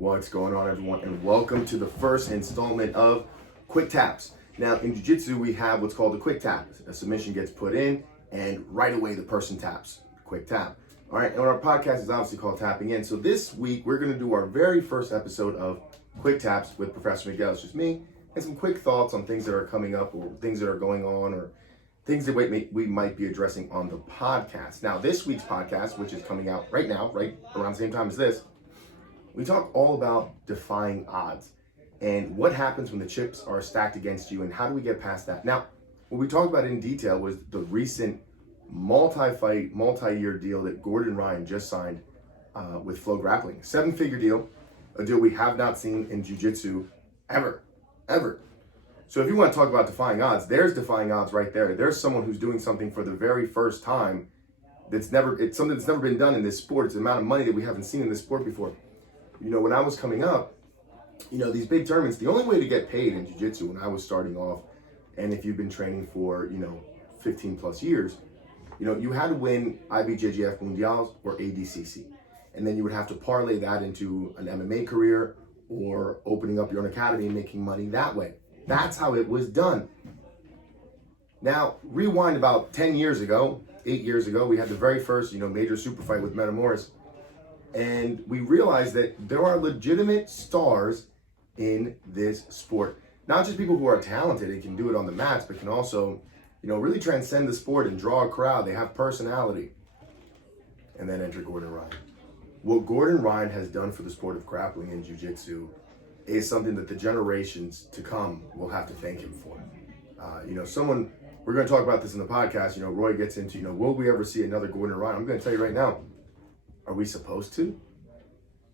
What's going on, everyone, and welcome to the first installment of Quick Taps. Now, in Jiu-Jitsu, we have what's called a quick tap. A submission gets put in, and right away the person taps. Quick tap. All right, and our podcast is obviously called Tapping In. So this week, we're going to do our very first episode of Quick Taps with Professor Miguel. It's just me and some quick thoughts on things that are coming up or things that are going on or things that we might be addressing on the podcast. Now, this week's podcast, which is coming out right now, right around the same time as this, we talk all about defying odds and what happens when the chips are stacked against you and how do we get past that. Now, what we talked about in detail was the recent multi-fight, multi-year deal that Gordon Ryan just signed with Flow Grappling. 7-figure deal, a deal we have not seen in Jiu-Jitsu ever. So if you want to talk about defying odds, there's defying odds right there. There's someone who's doing something for the very first time it's something that's never been done in this sport. It's the amount of money that we haven't seen in this sport before. You know, when I was coming up, these big tournaments, the only way to get paid in Jiu-Jitsu when I was starting off, and if you've been training for, 15 plus years, you had to win IBJJF Mundials or ADCC. And then you would have to parlay that into an MMA career or opening up your own academy and making money that way. That's how it was done. Now, rewind about 10 years ago, 8 years ago, we had the very first, major super fight with Metamoris. And we realized that there are legitimate stars in this sport. Not just people who are talented and can do it on the mats, but can also, really transcend the sport and draw a crowd. They have personality. And then enter Gordon Ryan. What Gordon Ryan has done for the sport of grappling and jiu-jitsu is something that the generations to come will have to thank him for. We're going to talk about this in the podcast. Roy gets into, will we ever see another Gordon Ryan? I'm going to tell you right now, are we supposed to?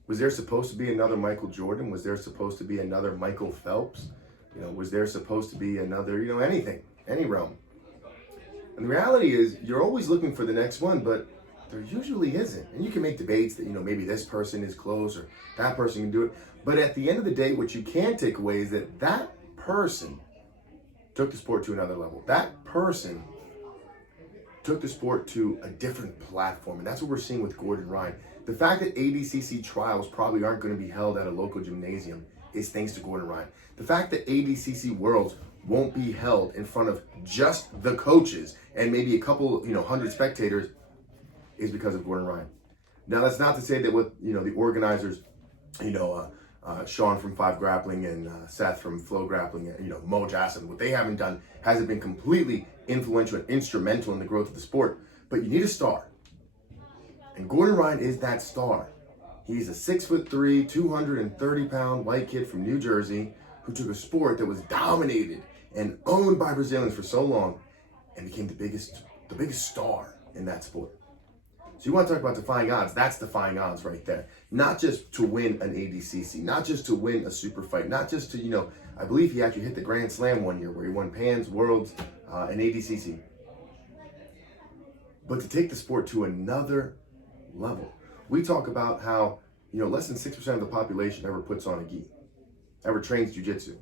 Was there supposed to be another Michael Jordan? Was there supposed to be another Michael Phelps? Was there supposed to be another, anything, any realm? And the reality is, you're always looking for the next one, but there usually isn't. And you can make debates that, maybe this person is close or that person can do it. But at the end of the day, what you can take away is that that person took the sport to another level. That person took the sport to a different platform. And that's what we're seeing with Gordon Ryan. The fact that ADCC trials probably aren't going to be held at a local gymnasium is thanks to Gordon Ryan. The fact that ADCC Worlds won't be held in front of just the coaches and maybe a couple, 100 spectators is because of Gordon Ryan. Now, that's not to say that what, the organizers, Sean from 5 Grappling and Seth from Flow Grappling, Mo Jasson, what they haven't done hasn't been completely influential and instrumental in the growth of the sport. But you need a star. And Gordon Ryan is that star. He's a 6'3", 230-pound white kid from New Jersey who took a sport that was dominated and owned by Brazilians for so long and became the biggest star in that sport. So you want to talk about defying odds, that's defying odds right there. Not just to win an ADCC, not just to win a super fight, not just to, I believe he actually hit the Grand Slam one year where he won Pans, Worlds, and ADCC. But to take the sport to another level. We talk about how, less than 6% of the population ever puts on a gi, ever trains jiu-jitsu.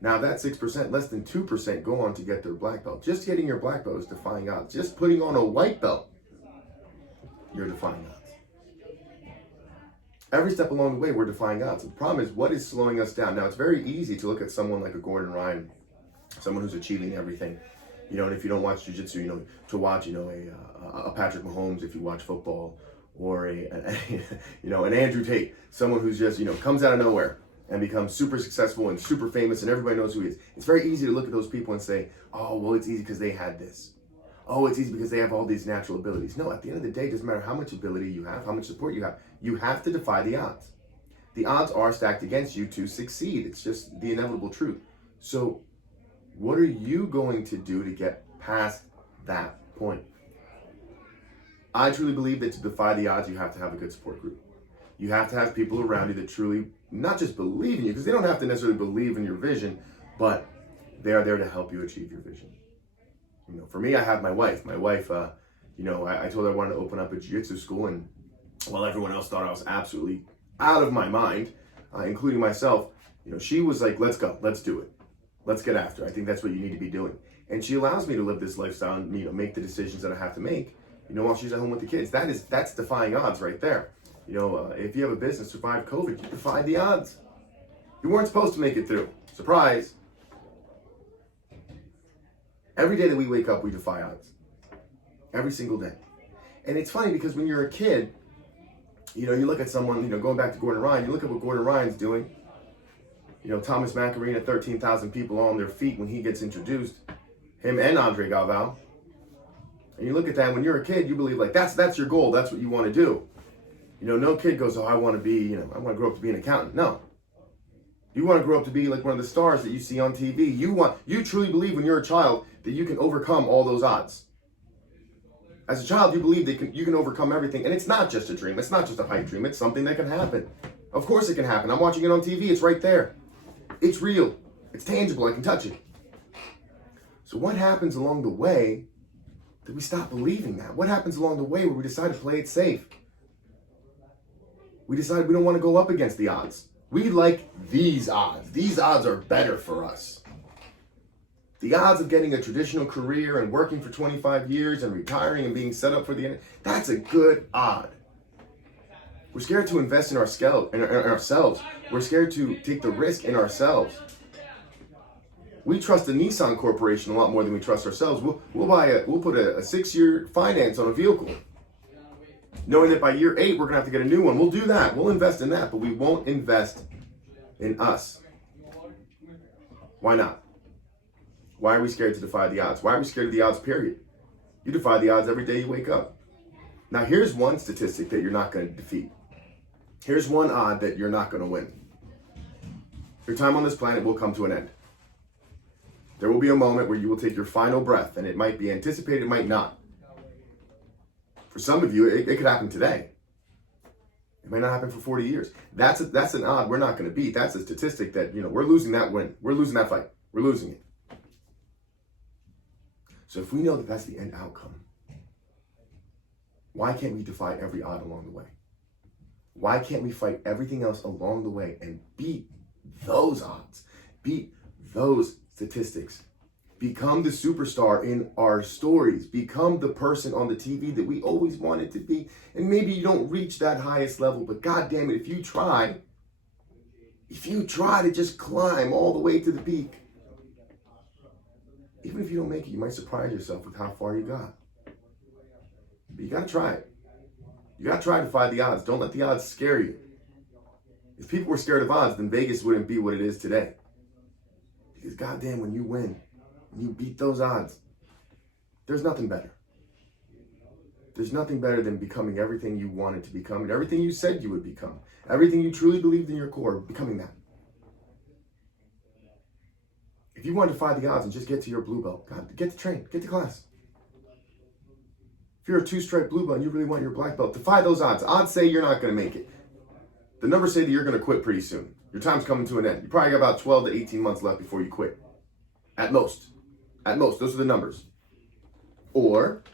Now that 6%, less than 2% go on to get their black belt. Just getting your black belt is defying odds. Just putting on a white belt, you're defying odds. Every step along the way, we're defying odds. The problem is, what is slowing us down? Now, it's very easy to look at someone like a Gordon Ryan, someone who's achieving everything. And if you don't watch jiu-jitsu, to watch, a Patrick Mahomes if you watch football, or an Andrew Tate, someone who's just, comes out of nowhere and becomes super successful and super famous and everybody knows who he is. It's very easy to look at those people and say, oh, well, it's easy because they had this. Oh, it's easy because they have all these natural abilities. No, at the end of the day, it doesn't matter how much ability you have, how much support you have. You have to defy the odds. The odds are stacked against you to succeed. It's just the inevitable truth. So what are you going to do to get past that point? I truly believe that to defy the odds, you have to have a good support group. You have to have people around you that truly not just believe in you, because they don't have to necessarily believe in your vision, but they are there to help you achieve your vision. For me, I have my wife. My wife, I told her I wanted to open up a jiu-jitsu school, and while everyone else thought I was absolutely out of my mind, including myself, she was like, let's go, let's do it. Let's get after it. I think that's what you need to be doing. And she allows me to live this lifestyle and, make the decisions that I have to make, while she's at home with the kids. That's defying odds right there. If you have a business survived COVID, you defied the odds. You weren't supposed to make it through. Surprise. Every day that we wake up, we defy odds. Every single day. And it's funny because when you're a kid, you look at someone, going back to Gordon Ryan, you look at what Gordon Ryan's doing. Thomas Macarena, 13,000 people on their feet when he gets introduced. Him and Andre Galvao. And you look at that, when you're a kid, you believe like that's your goal. That's what you want to do. No kid goes, oh, I want to grow up to be an accountant. No. You want to grow up to be like one of the stars that you see on TV. You truly believe when you're a child that you can overcome all those odds. As a child, you believe that you can overcome everything. And it's not just a dream. It's not just a pipe dream. It's something that can happen. Of course it can happen. I'm watching it on TV. It's right there. It's real. It's tangible. I can touch it. So what happens along the way that we stop believing that? What happens along the way where we decide to play it safe? We decide we don't want to go up against the odds. We like these odds. These odds are better for us. The odds of getting a traditional career and working for 25 years and retiring and being set up for the end, that's a good odd. We're scared to invest in ourselves. We're scared to take the risk in ourselves. We trust the Nissan Corporation a lot more than we trust ourselves. We'll put a 6-year finance on a vehicle, knowing that by year 8 we're gonna have to get a new one. We'll do that. We'll invest in that, but we won't invest in us. Why not? Why are we scared to defy the odds? Why are we scared of the odds, period? You defy the odds every day you wake up. Now here's one statistic that you're not going to defeat. Here's one odd that you're not going to win. Your time on this planet will come to an end. There will be a moment where you will take your final breath, and it might be anticipated, it might not. For some of you, it could happen today. It might not happen for 40 years. That's an odd we're not going to beat. That's a statistic that, we're losing that win. We're losing that fight. We're losing it. So if we know that that's the end outcome, why can't we defy every odd along the way? Why can't we fight everything else along the way and beat those odds? Beat those statistics. Become the superstar in our stories. Become the person on the TV that we always wanted to be. And maybe you don't reach that highest level, but God damn it, if you try to just climb all the way to the peak, even if you don't make it, you might surprise yourself with how far you got. But you got to try it. You got to try to defy the odds. Don't let the odds scare you. If people were scared of odds, then Vegas wouldn't be what it is today. Because goddamn, when you win, when you beat those odds, there's nothing better. There's nothing better than becoming everything you wanted to become and everything you said you would become. Everything you truly believed in your core, becoming that. If you want to defy the odds and just get to your blue belt, God, get to train, get to class. If you're a 2-stripe blue belt and you really want your black belt, defy those odds. Odds say you're not going to make it. The numbers say that you're going to quit pretty soon. Your time's coming to an end. You probably got about 12 to 18 months left before you quit. At most. At most. Those are the numbers. Or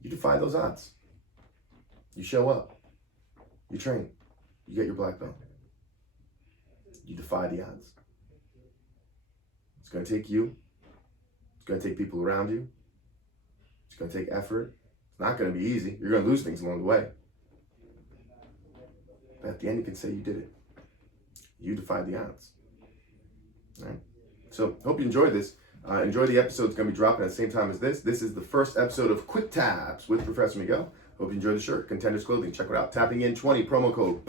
you defy those odds. You show up. You train. You get your black belt. You defy the odds. It's going to take you. It's going to take people around you. It's going to take effort. It's not going to be easy. You're going to lose things along the way. But at the end, you can say you did it. You defied the odds. All right? So, hope you enjoyed this. Enjoy the episode. It's going to be dropping at the same time as this. This is the first episode of Quick Tabs with Professor Miguel. Hope you enjoy the shirt. Contenders Clothing. Check it out. Tapping in 20 promo code.